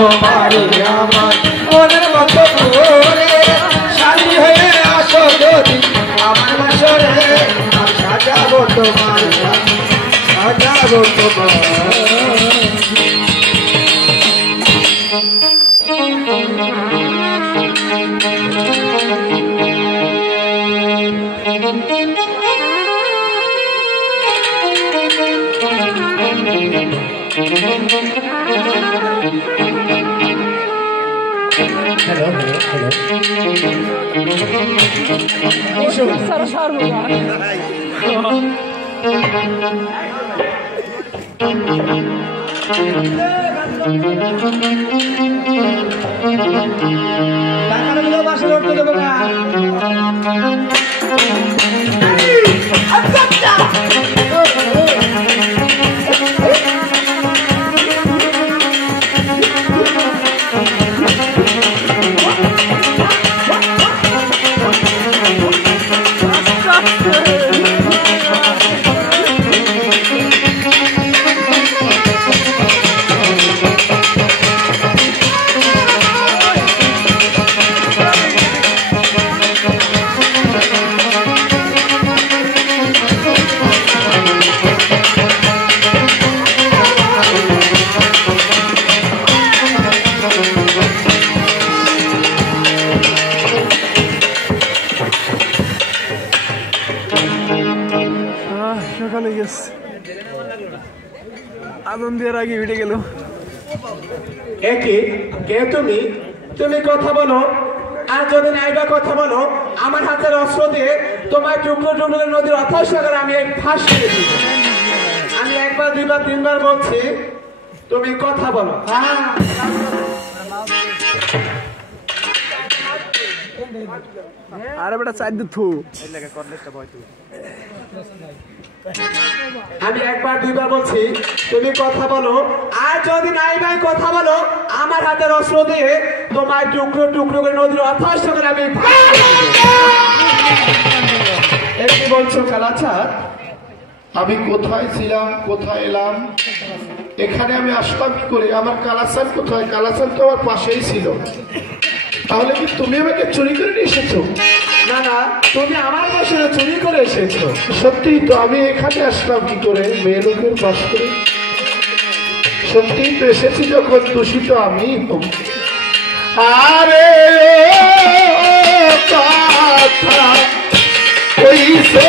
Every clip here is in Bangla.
তোমারে আমার মনের মতো করে শাড়ি হয়ে আসো যদি আমার বাসরে সাজাবো তোমার সাজাবো তোমার hello hello hello sir sir সকালে গেছে আনন্দের আগে উঠে গেল একে কে তুমি তুমি কথা বলো আর যদি নাইবা কথা বলো আমার হাতের অস্ত্র দিয়ে তোমার টুকরো টুকরো নদীর অথই সাগরে আমি ভাসিয়ে দিই আমি একবার দুইবার তিনবার বলছি তুমি কথা বলো আরে বেটা চাই দে থু আমি একবার দুইবার বলছি তুমি কথা বলো আর যদি নাই ভাই কথা বলো আমার হাতের অস্ত্র দিয়ে তোমার টুকরো টুকরো করে নদীর অথই সাগরে আমি কি বলছো কালাচাঁদ আমি কোথায় ছিলাম কোথায় এলাম এখানে আমি আসলাম কি করে আমার কালাচাঁদ কোথায় কালাচাঁদ তো আমার পাশেই ছিল তাহলে কি তুমি আমাকে চুরি করে নিয়ে এসেছো না না তুমি আমার পাশে চুরি করে এসেছো সত্যি তো আমি এখানে আসলাম কি করে মেয়ে লোকের বাস করে সত্যি তো এসেছি যখন দূষিত আমি আরে কথা কইছে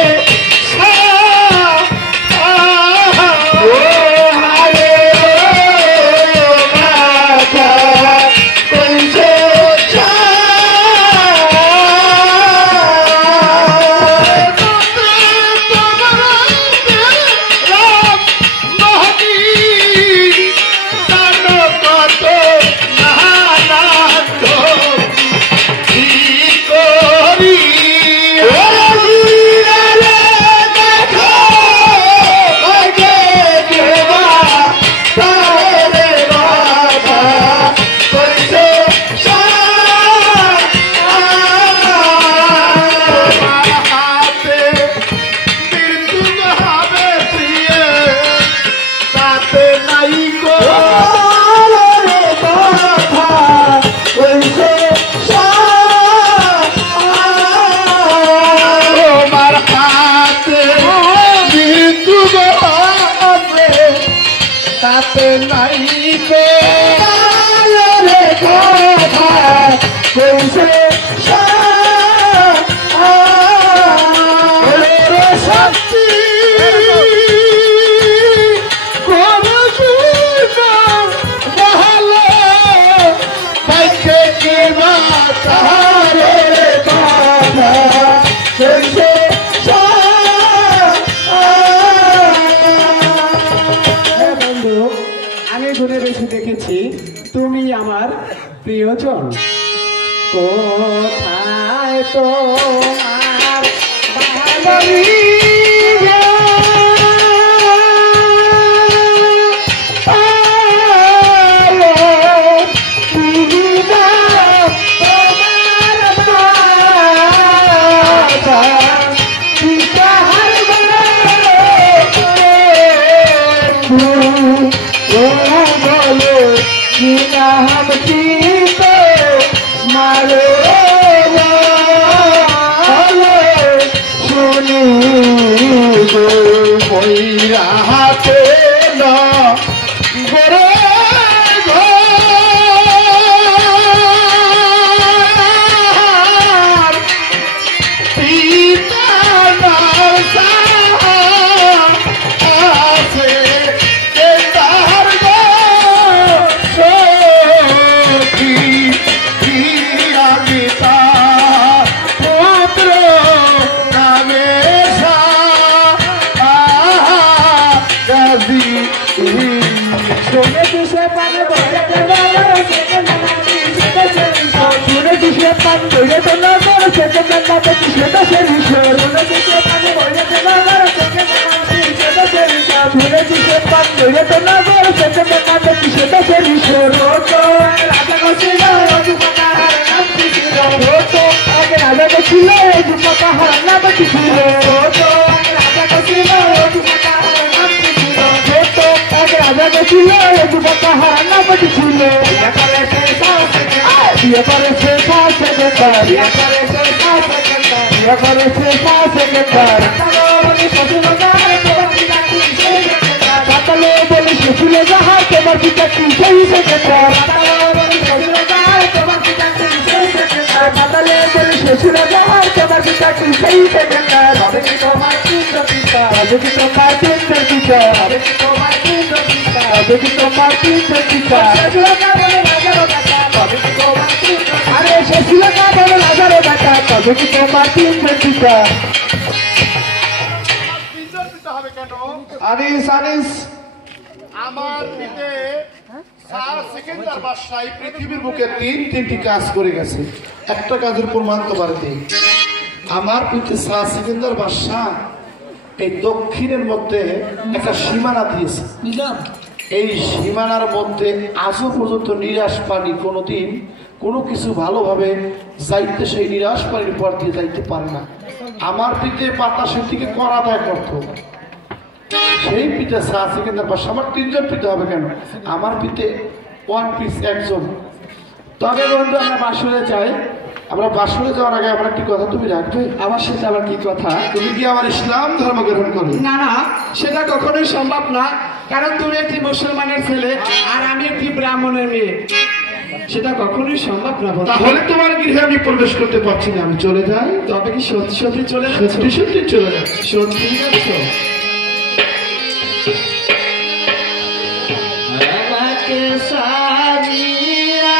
দেখেছি তুমি আমার প্রিয়জন কোথায় তোমার বাড়ি গো ময়রা হাতে না গরে ঘর পিতা না আছে তার গো সখী গীতা পুত্র নামে গাজী শুনে দিশে পানে বলে শুনে দিশে পান বলে তো না করে সেটা না তো সেটা সেরি শুনে দিশে পানে বলে তো না করে সেটা না সেটা সেরি শুনে দিশে পান বলে তো না করে সেটা না তো সেটা সেরি রোতো রাজা কছিল রজুপতা নাম ছিল রোতো আগে রাজা কছিল রজুপতা নাম ছিল রোতো রাজা কছিল রজুপতা নাম ছিল রোতো আগে রাজা কছিল রজুপতা নাম ছিল বিয়ে করেছে সাত সেকেন্ডার বিয়ে করেছে সাত সেকেন্ডার বিয়ে করেছে সাত সেকেন্ডার কাতালে বলি শ্বশুর যাহার তোমার পিতা কি সেই সেকেন্ডার কাতালে বলি শ্বশুর যাহার তোমার পিতা কি সেই সেকেন্ডার হবে কি তোমার পিতা পিতা হবে কি তোমার পিতা পিতা হবে কি তোমার পিতা পিতা হবে কি তোমার পিতা পিতা আরে শ্বশুর না বলে রাজারে বাটা তবে কি তোমার পিতা পিতা আনিস আনিস আমার পিতে 4 সেকেন্ডার বাদশাহ পৃথিবীর বুকে তিনটি কাজ করে গেছে একটা কাজের প্রমাণ তোমার দিই আমার পিতে 4 সেকেন্ডার বাদশাহ এই দক্ষিণের মধ্যে একটা সীমানা দিয়েছে এই সীমানার মধ্যে আজও পর্যন্ত নিরাশ পানি কোনোদিন কোনো কিছু ভালোভাবে যাইতে সেই নিরাশ পানির পর দিয়ে যাইতে পারে না আমার পিতে বাতাসের দিকে করা দায় করতো সেই পিঠে 4 সেকেন্ডের পাশে আমার 3 জন পিঠে হবে কেন আমার পিঠে 1 পিস একজন তবে বন্ধু আমরা বাসরে যাই আমরা বাসরে যাওয়ার আগে আমার একটি কথা তুমি রাখবে আমার সাথে আবার কি কথা তুমি কি আমার ইসলাম ধর্ম গ্রহণ করো না না সেটা কখনোই সম্ভব না কারণ তুমি একটি মুসলমানের ছেলে আর আমি একটি ব্রাহ্মণের মেয়ে সেটা কখনোই সম্ভব না তাহলে তোমার গৃহে আমি প্রবেশ করতে পারছি না আমি চলে যাই তবে কি সত্যি সত্যি চলে সত্যি সত্যি চলে যাই সত্যি যাচ্ছ আমাকে সাজিয়া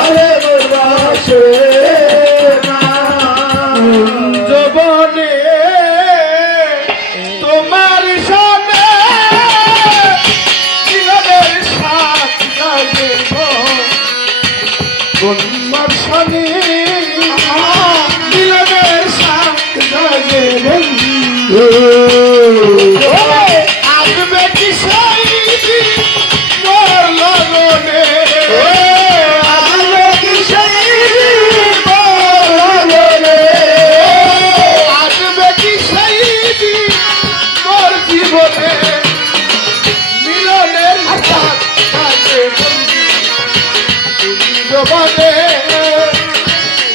আরে বসে না জবনে তোমার সাথে মিলনের সাথ লাগিব তোমার সাথে মিলনের সাথ লাগিব আসবে কি সেই মোর লগনে আসবে কি সেই মোর লগনে আসবে কি সেই মোর জীবনে মিলনের সাথ থাকে জবানে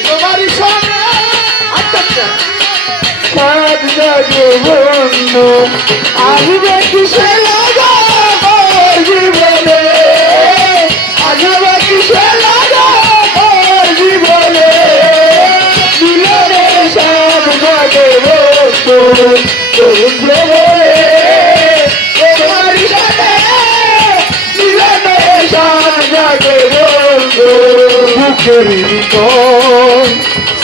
তোমারই সঙ্গে সাথ জাগে বন্ধু আসবে কি সেই মোর জীবনে আসবে কি সেই মোর জীবনে মিলনের সাথ জাগে বন্ধু তোমারই সাথে মিলনের সাথ জাগে বন্ধু বুকের ভিতর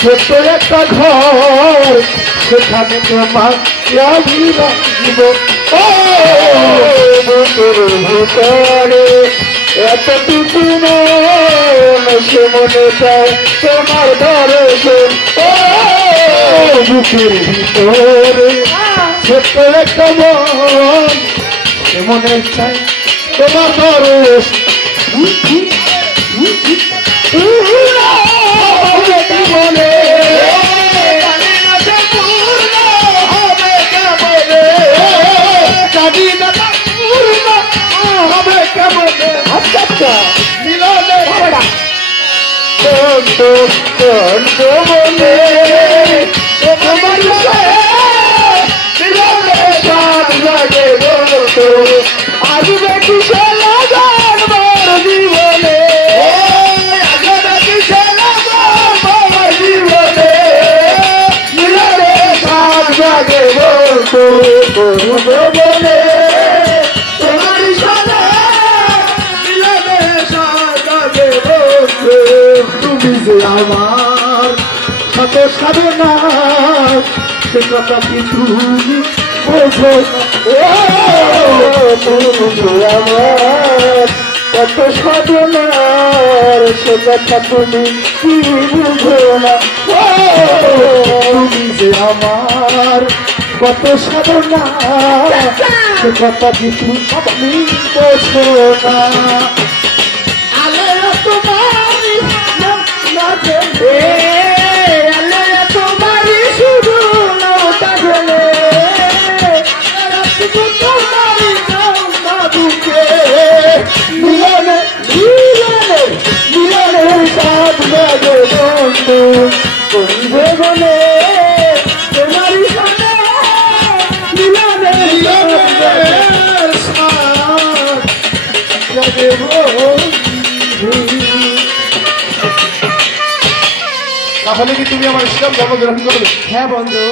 ছোট্ট একটা ঘর সেখানে তোমার দিব ও বুকের ভিতরে এতটুকু সে মনে চায় তোমার দর্শন ও বুকের ভিতরে ছোট্ট একটা মন সে মনে চায় তোমার দর্শন বলে আসবে কি সে লাগান মোর জীবনে আসবে কি সে লাগান মোর জীবনে মিলনে সাথ জাগে বলতো বলে তোমার সাথে মিলনে সাথ জাগে বলতো তুমি যে আমার শত সাধনা সে কথা কি তুমি বোঝো তুমি আমার কত সাধনার সে কথা তুমি কি বুঝো না তুমি যে আমার কত সাধনা সে কথা কি তুমি বোঝো না আলে তোমারি আলে তোমারি শুধু নৌকা গেলে মিলনে মিলনে মিলনে সাথ জাগে বন্ধু বন্ধু বলে তোমারই সাথে মিলনে সাথ জাগে বন্ধু। তাহলে কি তুমি আমার ইসলাম ধর্ম গ্রহণ করবে? হ্যাঁ বন্ধু,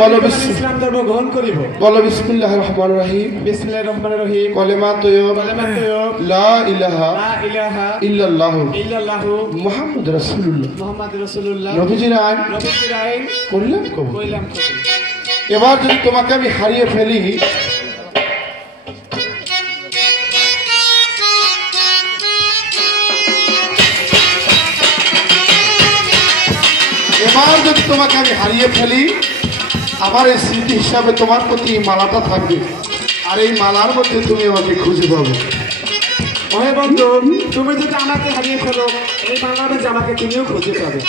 বলো ইসলাম ধর্ম গ্রহণ করিব। বলো বিসমিল্লাহির রহমানির রহিম। বিসমিল্লাহির রহমানির রহিম। কলেমা তৈয়ব কালেমা তৈয়ব লা ইলাহা লা ইলাহা ইল্লাল্লাহ ইল্লাল্লাহু মুহাম্মদ রাসূলুল্লাহ। মুহাম্মাদুর রাসূলুল্লাহ। নবীজির আইন নবীজির আইন করিলাম কবুল। কইলাম কবুল। এবার যদি তোমাকে আমি হারিয়ে ফেলি, এবার যদি তোমাকে আমি হারিয়ে ফেলি, আমার এই স্মৃতি হিসাবে তোমার প্রতি এই মালাটা থাকবে, আর এই মালার মধ্যে তুমি আমাকে খুঁজে পাবে। ওহে বন্ধু, তুমি যদি আমাকে হারিয়ে ফেলো, এই বাংলাদেশে আমাকে তুমিও খুঁজে পাবে।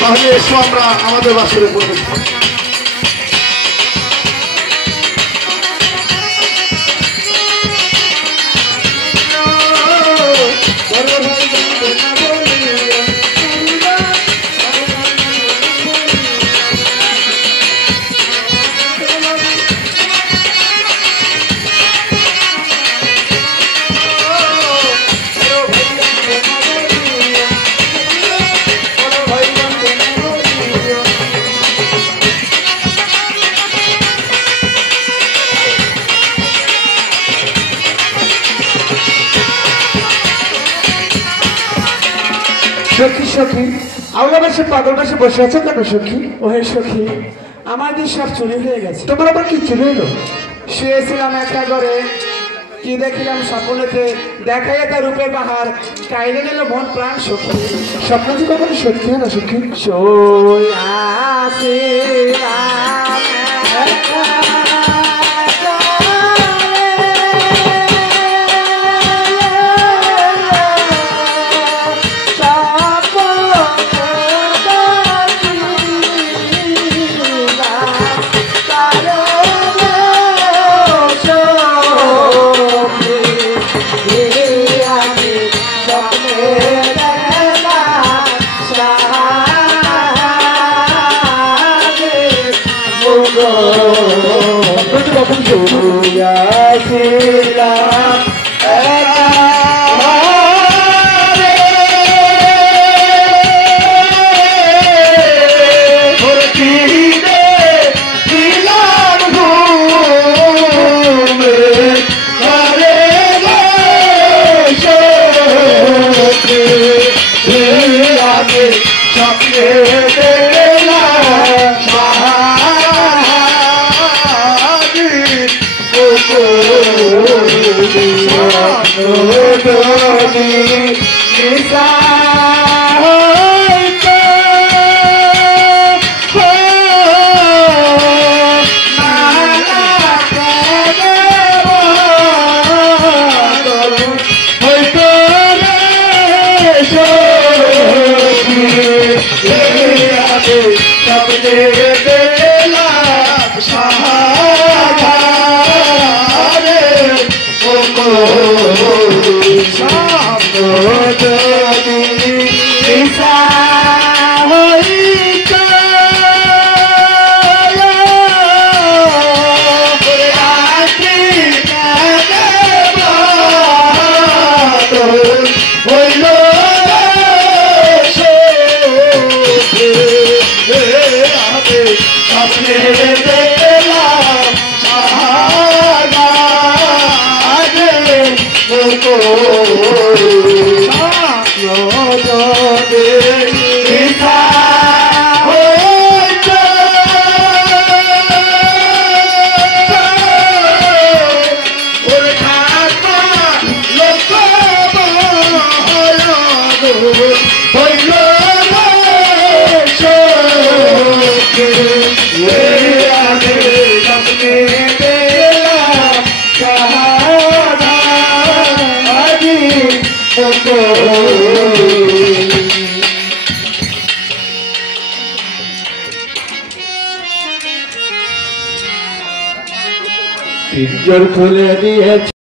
তাহলে এসো আমরা আমাদের বাসরে পড়বে। সখী সখী আওলা বেশে পাগল বেশে বসে আছো কেন সখী? ওহে সখী, আমাদের সব চুরি হয়ে গেছে। তোমার আবার কি চলে এলো? শুয়েছিলাম একটা ঘরে, কি দেখিলাম স্বপ্নেতে, দেখাই তার রূপের বাহার, কাইরে নিল মন প্রাণ সখী। স্বপ্ন যে কখনো সত্যি হয় না সখী। পিঞ্জর খুলে দিয়েছে